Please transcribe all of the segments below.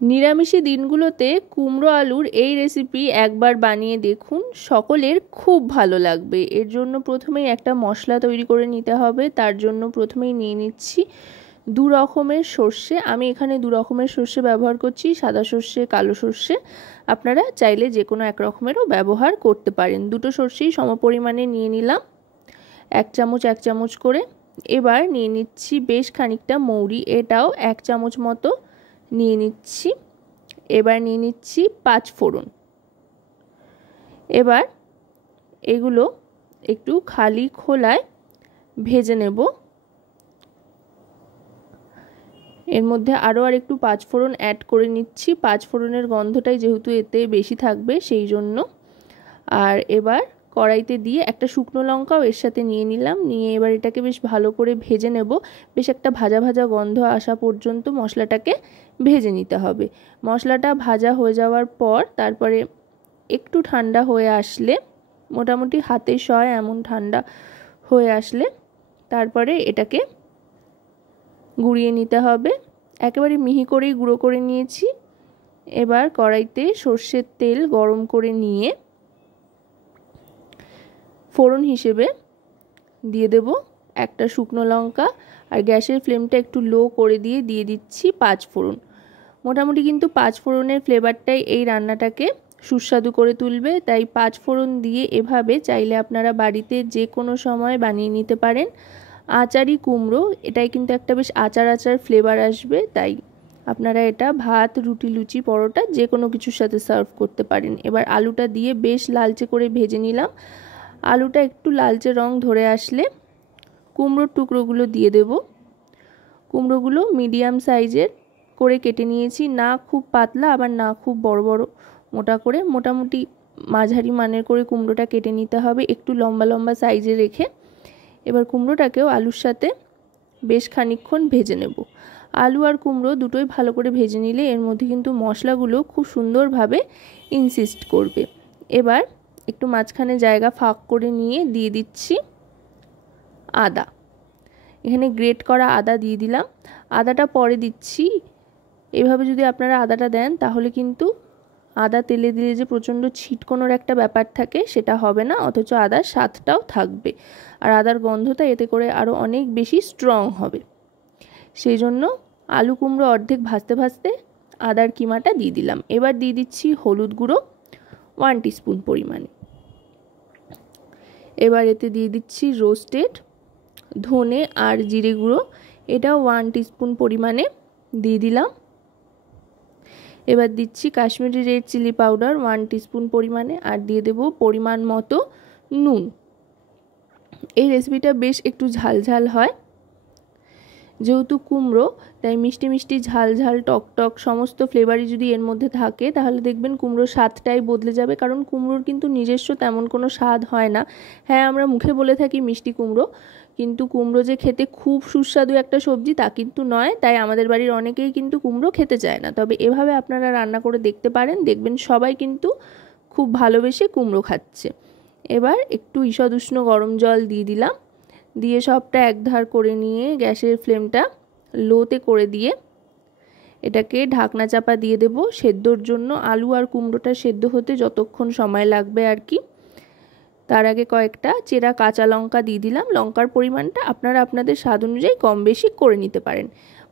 নিরামিষী দিনগুলোতে কুমড়ো আলুর এই রেসিপি একবার বানিয়ে দেখুন, সকলের খুব ভালো লাগবে। এর জন্য প্রথমেই একটা মশলা তৈরি করে নিতে হবে। তার জন্য প্রথমেই নিয়ে নিচ্ছি দু রকমের সর্ষে। আমি এখানে দু রকমের সর্ষে ব্যবহার করছি, সাদা সর্ষে, কালো সর্ষে। আপনারা চাইলে যে কোনো এক রকমেরও ব্যবহার করতে পারেন। দুটো সর্ষেই সমপরিমাণে নিয়ে নিলাম, এক চামচ করে। এবার নিয়ে নিচ্ছি বেশ খানিকটা মৌরি, এটাও এক চামচ মতো নিয়ে নিচ্ছি। এবার নিয়ে নিচ্ছি 5 ফোড়ন। এবার এগুলো একটু খালি খোলায় ভেজে নেব। এর মধ্যে আরও একটু 5 ফোড়ন অ্যাড করে নিচ্ছি। 5 ফোড়নের গন্ধটাই যেহেতু এতে বেশি থাকবে সেই জন্য। আর এবার কড়াইতে দিয়ে একটা শুকনো লঙ্কাও এর সাথে নিয়ে নিলাম। নিয়ে এবার এটাকে বেশ ভালো করে ভেজে নেব। বেশ একটা ভাজা ভাজা গন্ধ আসা পর্যন্ত মশলাটাকে ভেজে নিতে হবে। মশলাটা ভাজা হয়ে যাওয়ার পর তারপরে একটু ঠান্ডা হয়ে আসলে, মোটামুটি হাতে সয় এমন ঠান্ডা হয়ে আসলে, তারপরে এটাকে গুঁড়িয়ে নিতে হবে। একেবারে মিহি করেই গুঁড়ো করে নিয়েছি। এবার কড়াইতে সর্ষের তেল গরম করে নিয়ে ফোড়ন হিসেবে দিয়ে দেব একটা শুকনো লঙ্কা। আর গ্যাসের ফ্লেমটা একটু লো করে দিয়ে দিচ্ছি 5 ফোড়ন। মোটামুটি কিন্তু 5 ফোড়নের ফ্লেভারটাই এই রান্নাটাকে সুস্বাদু করে তুলবে। তাই 5 ফোড়ন দিয়ে এভাবে চাইলে আপনারা বাড়িতে যে কোনো সময় বানিয়ে নিতে পারেন। আচারি কুমড়ো, এটাই কিন্তু একটা বেশ আচার আচার ফ্লেভার আসবে। তাই আপনারা এটা ভাত, রুটি, লুচি, পরোটা যে কোনো কিছুর সাথে সার্ভ করতে পারেন। এবার আলুটা দিয়ে বেশ লালচে করে ভেজে নিলাম। আলুটা একটু লালচে রং ধরে আসলে কুমড়োর টুকরোগুলো দিয়ে দেব। কুমড়োগুলো মিডিয়াম সাইজের করে কেটে নিয়েছি, না খুব পাতলা আবার না খুব বড় বড় মোটা করে, মোটামুটি মাঝারি মানের করে কুমড়োটা কেটে নিতে হবে, একটু লম্বা লম্বা সাইজে রেখে। এবার কুমড়োটাকেও আলুর সাথে বেশ খানিকক্ষণ ভেজে নেব। আলু আর কুমড়ো দুটোই ভালো করে ভেজে নিলে এর মধ্যে কিন্তু মশলাগুলো খুব সুন্দরভাবে ইনসিস্ট করবে। এবার একটু মাঝখানে জায়গা ফাঁক করে নিয়ে দিয়ে দিচ্ছি আদা। এখানে গ্রেট করা আদা দিয়ে দিলাম। আদাটা পরে দিচ্ছি। এভাবে যদি আপনারা আদাটা দেন তাহলে কিন্তু আদা তেলে দিলে যে প্রচণ্ড ছিটকোনোর একটা ব্যাপার থাকে সেটা হবে না, অথচ আদার স্বাদটাও থাকবে। আর আদার গন্ধটা এতে করে আরও অনেক বেশি স্ট্রং হবে। সেই জন্য আলু কুমড়ো অর্ধেক ভাজতে ভাজতে আদার কিমাটা দিয়ে দিলাম। এবার দিয়ে দিচ্ছি হলুদ গুঁড়ো 1 টিস্পুন পরিমাণে। এবার এতে দিয়ে দিচ্ছি রোস্টেড ধনে আর জিরে গুঁড়ো, এটাও 1 টিস্পুন পরিমাণে দিয়ে দিলাম। এবার দিচ্ছি Kashmiri red chilli powder 1 teaspoon পরিমাণে, আর দিয়ে দেব পরিমাণ মতো নুন। এই রেসিপিটা বেশ একটু ঝাল ঝাল হয়, যেহেতু কুমড়ো তাই মিষ্টি মিষ্টি, ঝাল ঝাল, টক টক সমস্ত ফ্লেভারই যদি এর মধ্যে থাকে তাহলে দেখবেন কুমড়োর স্বাদটাই বদলে যাবে। কারণ কুমড়োর কিন্তু নিজস্ব তেমন কোনো স্বাদ হয় না। হ্যাঁ, আমরা মুখে বলে থাকি মিষ্টি কুমড়ো, কিন্তু কুমড়ো যে খেতে খুব সুস্বাদু একটা সবজি তা কিন্তু নয়। তাই আমাদের বাড়ির অনেকেই কিন্তু কুমড়ো খেতে চায় না। তবে এভাবে আপনারা রান্না করে দেখতে পারেন, দেখবেন সবাই কিন্তু খুব ভালোবেসে কুমড়ো খাচ্ছে। এবার একটু ঈষৎ উষ্ণ গরম জল দিয়ে দিলাম। দিয়ে সবটা একধার করে নিয়ে গ্যাসের ফ্লেমটা লোতে করে দিয়ে এটাকে ঢাকনা চাপা দিয়ে দেব সেদ্ধর জন্য। আলু আর কুমড়োটা সেদ্ধ হতে যতক্ষণ সময় লাগবে আর কি। তার আগে কয়েকটা চেরা কাঁচা লঙ্কা দিয়ে দিলাম। লঙ্কার পরিমাণটা আপনারা আপনাদের স্বাদ অনুযায়ী কম বেশি করে নিতে পারেন।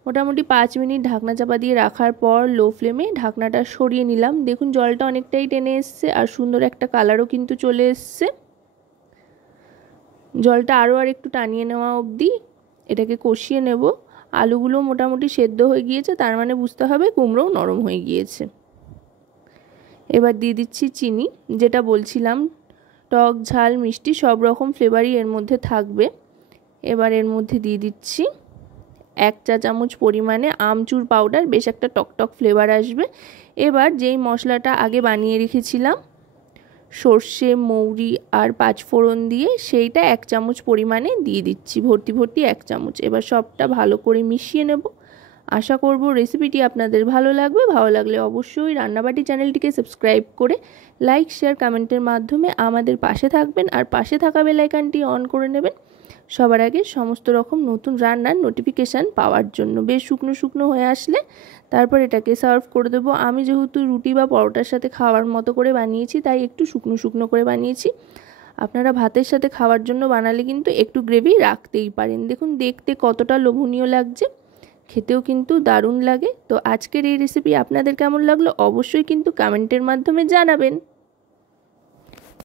মোটামুটি 5 মিনিট ঢাকনা চাপা দিয়ে রাখার পর লো ফ্লেমে ঢাকনাটা সরিয়ে নিলাম। দেখুন জলটা অনেকটাই টেনে এসছে আর সুন্দর একটা কালারও কিন্তু চলে এসছে। জলটা আরও একটু টানিয়ে নেওয়া অবধি এটাকে কষিয়ে নেব। আলুগুলো মোটামুটি সেদ্ধ হয়ে গিয়েছে, তার মানে বুঝতে হবে কুমড়োও নরম হয়ে গিয়েছে। এবার দিয়ে দিচ্ছি চিনি। যেটা বলছিলাম, টক ঝাল মিষ্টি সব রকম ফ্লেভারই এর মধ্যে থাকবে। এবার এর মধ্যে দিয়ে দিচ্ছি 1 চা চামচ পরিমাণে আমচুর পাউডার, বেশ একটা টকটক ফ্লেভার আসবে। এবার যেই মশলাটা আগে বানিয়ে রেখেছিলাম সর্ষে, মৌরি আর 5 ফোড়ন দিয়ে, সেইটা 1 চামচ পরিমাণে দিয়ে দিচ্ছি, ভর্তি ভর্তি 1 চামচ। এবার সবটা ভালো করে মিশিয়ে নেব। আশা করব রেসিপিটি আপনাদের ভালো লাগবে। ভালো লাগলে অবশ্যই রান্নাবাটি চ্যানেলটিকে সাবস্ক্রাইব করে লাইক, শেয়ার, কমেন্টের মাধ্যমে আমাদের পাশে থাকবেন। আর পাশে থাকা বেল আইকনটি অন করে নেবেন সবার আগে সমস্ত রকম নতুন রান্নার নোটিফিকেশান পাওয়ার জন্য। বেশ শুকনো শুকনো হয়ে আসলে তারপর এটাকে সার্ভ করে দেবো। আমি যেহেতু রুটি বা পরোটার সাথে খাওয়ার মতো করে বানিয়েছি তাই একটু শুকনো শুকনো করে বানিয়েছি। আপনারা ভাতের সাথে খাওয়ার জন্য বানালে কিন্তু একটু গ্রেভি রাখতেই পারেন। দেখুন দেখতে কতটা লোভনীয় লাগছে, খেতেও কিন্তু দারুণ লাগে। তো আজকের এই রেসিপি আপনাদের কেমন লাগলো অবশ্যই কিন্তু কমেন্টের মাধ্যমে জানাবেন।